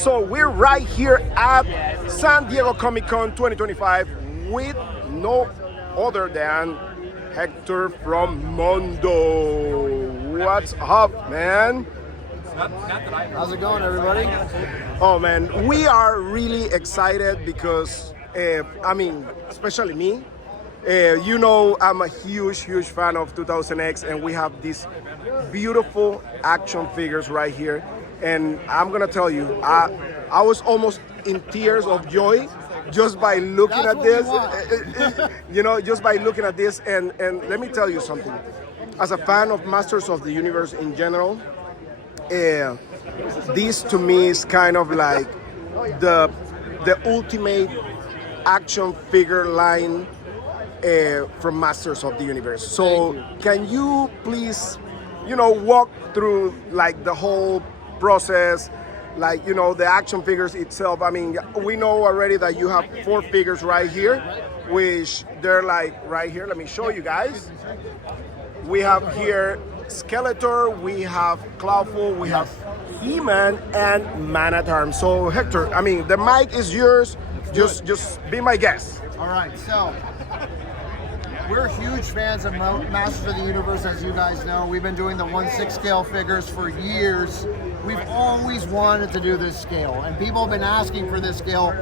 So we're right here at San Diego Comic-Con 2025 with no other than Hector from Mondo. What's up, man? How's it going, everybody? Oh man, we are really excited because, especially me, you know I'm a huge fan of 2000X, and we have these beautiful action figures right here. And I'm gonna tell you, I was almost in tears of joy just by looking at this. Just by looking at this. And let me tell you something. As a fan of Masters of the Universe in general, this to me is kind of like the ultimate action figure line from Masters of the Universe. So can you please, walk through like the whole process, like the action figures itself? I mean, we know already that you have 4 figures right here, which they're like right here. Let me show you guys. We have here Skeletor, we have Clawful, we have He-Man, and Man-at-Arms. So Hector, I mean, the mic is yours. Just be my guest. All right, so we're huge fans of Masters of the Universe, as you guys know. We've been doing the 1/6 scale figures for years. We've always wanted to do this scale, and people have been asking for this scale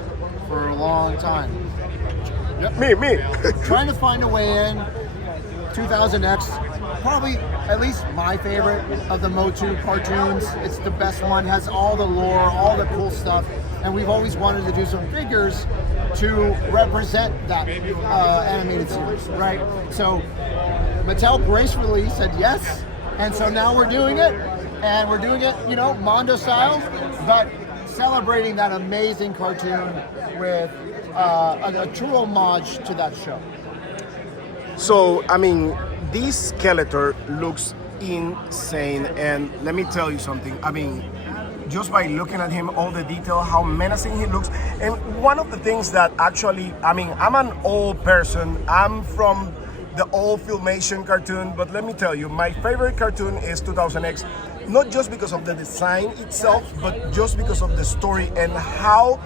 for a long time. Yep. Me. Trying to find a way in. 2000X, probably at least my favorite of the Motu cartoons. It's the best one, has all the lore, all the cool stuff, and we've always wanted to do some figures to represent that animated series, right? So Mattel gracefully said yes, and so now we're doing it, and we're doing it, Mondo style, but celebrating that amazing cartoon with a true homage to that show. So, I mean, this Skeletor looks insane, and let me tell you something. I mean, just by looking at him, all the detail, how menacing he looks. And one of the things that actually, I'm an old person. I'm from the old Filmation cartoon, but let me tell you, my favorite cartoon is 2000X, not just because of the design itself, but just because of the story and how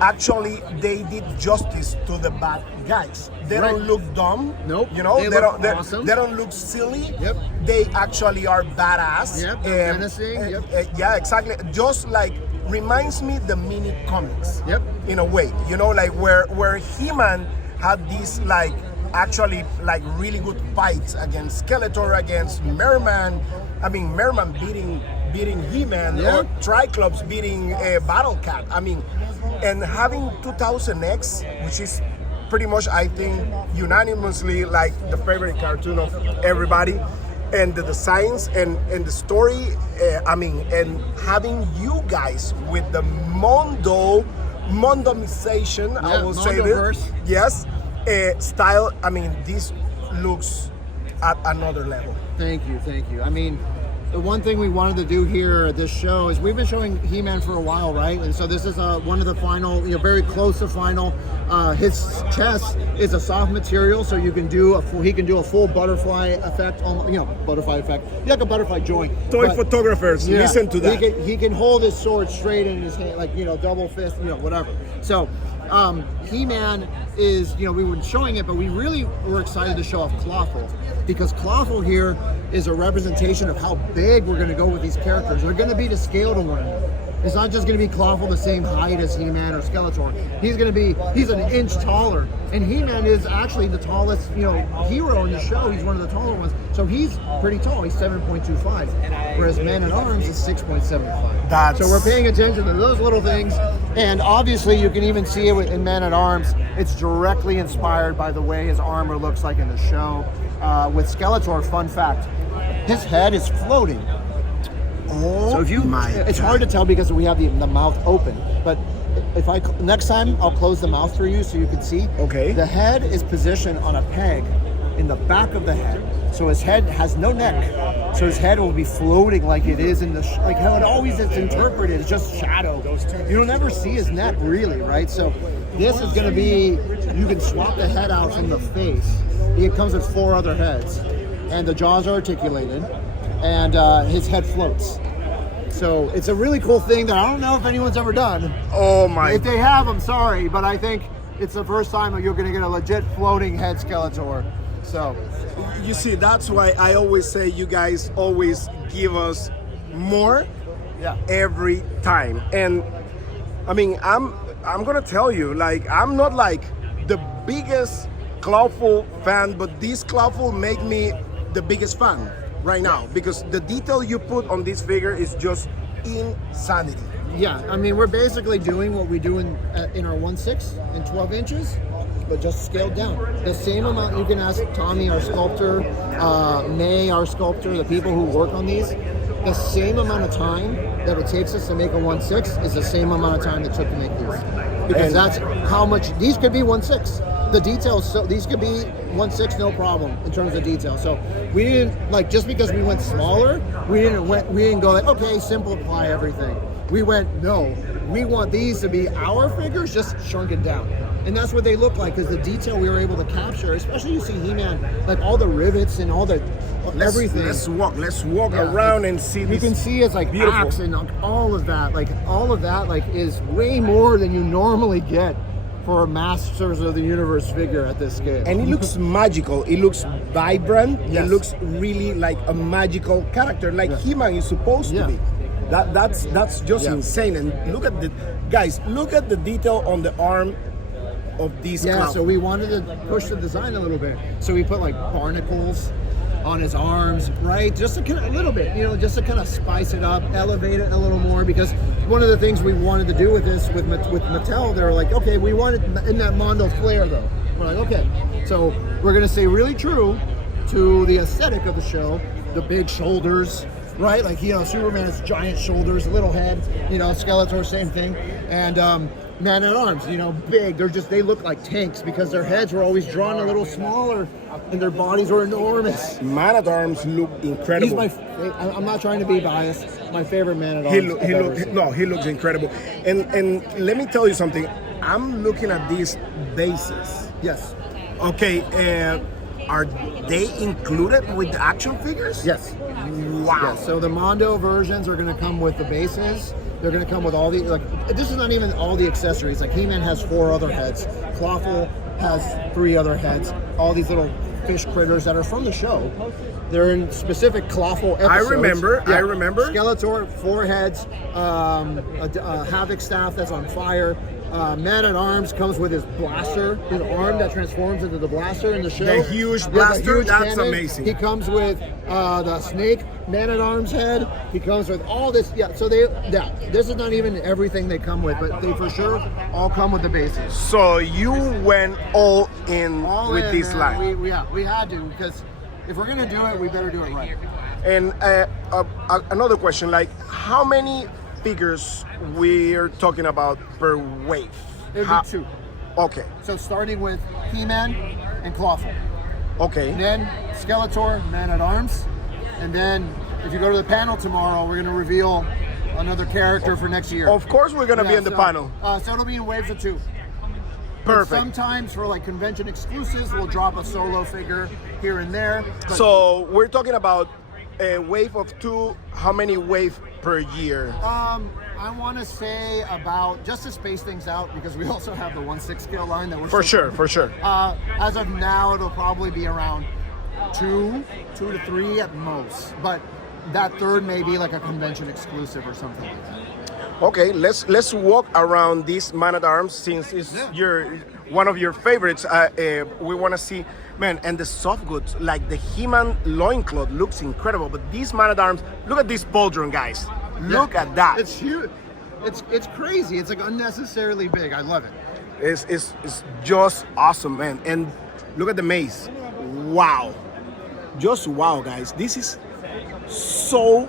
actually they did justice to the bad guys. They don't look dumb. Nope. They look awesome. They don't look silly. Yep. They actually are badass. Yep. Menacing. Yep. Yeah, exactly. Just like reminds me the mini comics. Yep. In a way, like where He-Man had these actually really good fights against Skeletor, against Merman. I mean, Merman beating He-Man, or Triclops beating Battle Cat. I mean, and having 2000X, which is pretty much, I think, unanimously like the favorite cartoon of everybody, and the designs and the story, and having you guys with the Mondomization, I will say this, yes, style. I mean, this looks at another level. Thank you. I mean, the one thing we wanted to do here at this show is we've been showing He-Man for a while, right? And so this is one of the final, very close to final. His chest is a soft material, so he can do a full butterfly effect, butterfly effect, like a butterfly joint. Toy photographers, listen to that. He can hold his sword straight in his hand, double fist, whatever. So He-Man is, we were showing it, but we really were excited to show off Clawful, because Clawful here is a representation of how big we're going to go with these characters. They're going to be to scale to one another. It's not just going to be Clawful the same height as He-Man or Skeletor. He's an inch taller, and He-Man is actually the tallest, hero in the show. He's one of the taller ones, so he's pretty tall. He's 7.25, whereas Man-at-Arms is 6.75. So we're paying attention to those little things, and obviously you can even see it in Man-at-Arms. It's directly inspired by the way his armor looks like in the show. With Skeletor, fun fact, his head is floating. Oh, so it's hard to tell because we have the mouth open, but next time I'll close the mouth for you so you can see. Okay. The head is positioned on a peg in the back of the head, so his head has no neck, so his head will be floating like it is in the like how it always is interpreted. It's just shadow. You'll never see his neck really, right? So this is going to be, you can swap the head out from the face. It comes with 4 other heads, and the jaws are articulated, and his head floats. So it's a really cool thing that I don't know if anyone's ever done. Oh my! If they have, I'm sorry, but I think it's the first time that you're going to get a legit floating head Skeletor. So, you see, that's why I always say you guys always give us more yeah. every time. And I mean, I'm gonna tell you, like, I'm not like the biggest Clawful fan, but this Clawful make me the biggest fan right now because the detail you put on this figure is just insanity. Yeah, I mean, we're basically doing what we do in our 1/6 and 12 inches, but just scaled down. The same amount. You can ask Tommy, our sculptor, May, our sculptor, the people who work on these. The same amount of time that it takes us to make a 1/6 is the same amount of time it took to make these. Because that's how much, these could be 1/6. The details, so these could be 1/6, no problem in terms of detail. So we didn't, like, just because we went smaller, we didn't go like, okay, simplify everything. We went, no, we want these to be our figures, just shrunken down. And that's what they look like, because the detail we were able to capture, especially you see He-Man, like all the rivets and all the everything. Let's walk around and see. You can see it's like beautiful. axe and all of that. Like all of that, like is way more than you normally get for a Masters of the Universe figure at this scale. And it looks magical. It looks vibrant. Yes. It looks really like a magical character, like He-Man is supposed to be. That's just insane. And look at the guys. Look at the detail on the arm of these. Yeah, clowns. so we wanted to push the design a little bit. So we put like barnacles on his arms, right? Just to kind of, a little bit, you know, just to kind of spice it up, elevate it a little more. Because one of the things we wanted to do with this, with Mattel, they were like, okay, we want it in that Mondo flair though. We're like, okay, so we're gonna stay really true to the aesthetic of the show, the big shoulders, right? Like, you know, Superman has giant shoulders, little head, you know, Skeletor, same thing. And Man-at-Arms, you know, big. They look like tanks because their heads were always drawn a little smaller and their bodies were enormous. Man-at-Arms look incredible. I'm not trying to be biased. My favorite Man-at-Arms. He looks incredible. And let me tell you something. I'm looking at these bases. Yes. Okay, are they included with the action figures? Yes. Wow. Yes. So the Mondo versions are going to come with the bases. They're going to come with all the, like, this is not even all the accessories. Like, He-Man has 4 other heads. Clawful has 3 other heads. All these little fish critters that are from the show. They're in specific Clawful episodes. I remember. Skeletor, 4 heads. A Havoc staff that's on fire. Man-at-Arms comes with his blaster, his arm that transforms into the blaster in the show. The huge blaster, that's cannon. amazing. He comes with the snake Man-at-Arms head. He comes with all this. Yeah, so this is not even everything they come with, but they for sure all come with the bases. So you went all in with this line. We had to, because if we're gonna do it, we better do it right. And another question, like, how many figures we're talking about per wave? It would be 2. Okay. So starting with He-Man and Clawful. Okay. And then Skeletor, Man-at-Arms. And then if you go to the panel tomorrow, we're going to reveal another character for next year. Of course we're going to be in the panel. So it'll be in waves of 2. Perfect. And sometimes for like convention exclusives, we'll drop a solo figure here and there. So we're talking about a wave of 2. How many waves per year? I want to say about, just to space things out, because we also have the 1/6 scale line that we're For sure. As of now, it'll probably be around 2 to 3 at most. But that third may be like a convention exclusive or something like that. Okay, let's walk around this Man-at-Arms since it's one of your favorites. We want to see, man, and the soft goods, like the He-Man loincloth looks incredible, but these Man-at-Arms, look at this pauldron, guys. Look at that. It's huge. It's crazy. It's like unnecessarily big. I love it. It's just awesome, man. And look at the maze. Wow. Just wow, guys. This is so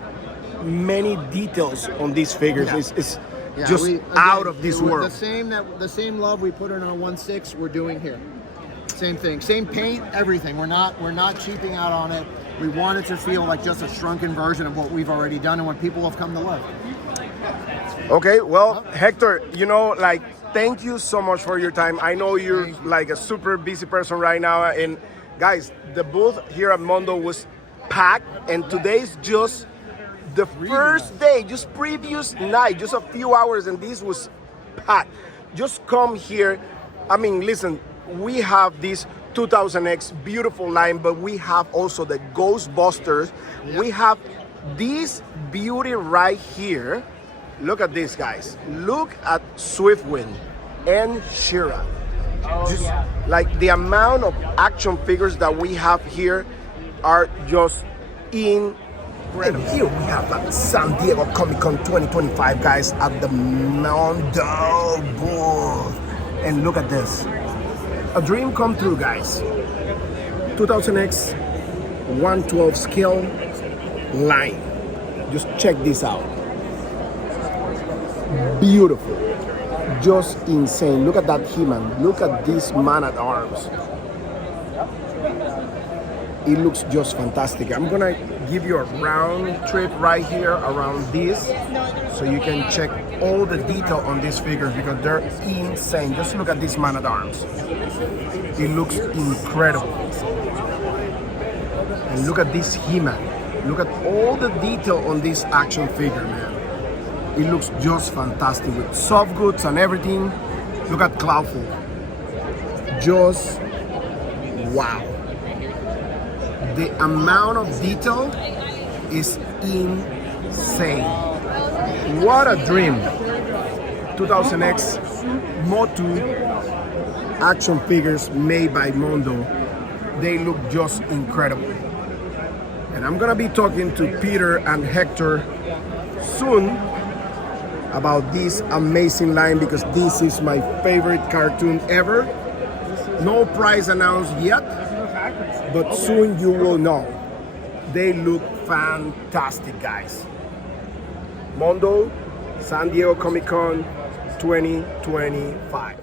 many details on these figures. It's just out of this world. The same love we put in our 1/6 we're doing here. Same thing. Same paint, everything. We're not cheaping out on it. We want it to feel like just a shrunken version of what we've already done and what people have come to love. Okay, well, Hector, you know, like, thank you so much for your time. I know you're like a super busy person right now. And guys, the booth here at Mondo was packed, and today's just the first day, just previous night, just a few hours, and this was packed. Just come here. I mean, listen, we have this 2000X beautiful line, but we have also the Ghostbusters. Yep. We have this beauty right here. Look at this, guys. Look at Swiftwind and She-Ra. Just like the amount of action figures that we have here are just incredible. And here we have at San Diego Comic-Con 2025, guys, at the Mondo booth. And look at this. A dream come true, guys. 2000X 112 scale line. Just check this out. Beautiful. Just insane. Look at that He-Man. Look at this man at arms. It looks just fantastic. I'm gonna give you a round trip right here around this so you can check all the detail on these figures because they're insane. Just look at this man at arms. It looks incredible. And look at this He-Man. Look at all the detail on this action figure, man. It looks just fantastic with soft goods and everything. Look at Cloudful. Just wow. The amount of detail is insane. What a dream. 2000X Motu action figures made by Mondo. They look just incredible. And I'm gonna be talking to Peter and Hector soon about this amazing line because this is my favorite cartoon ever. No price announced yet, but soon you will know. They look fantastic, guys. Mondo, San Diego Comic-Con 2025.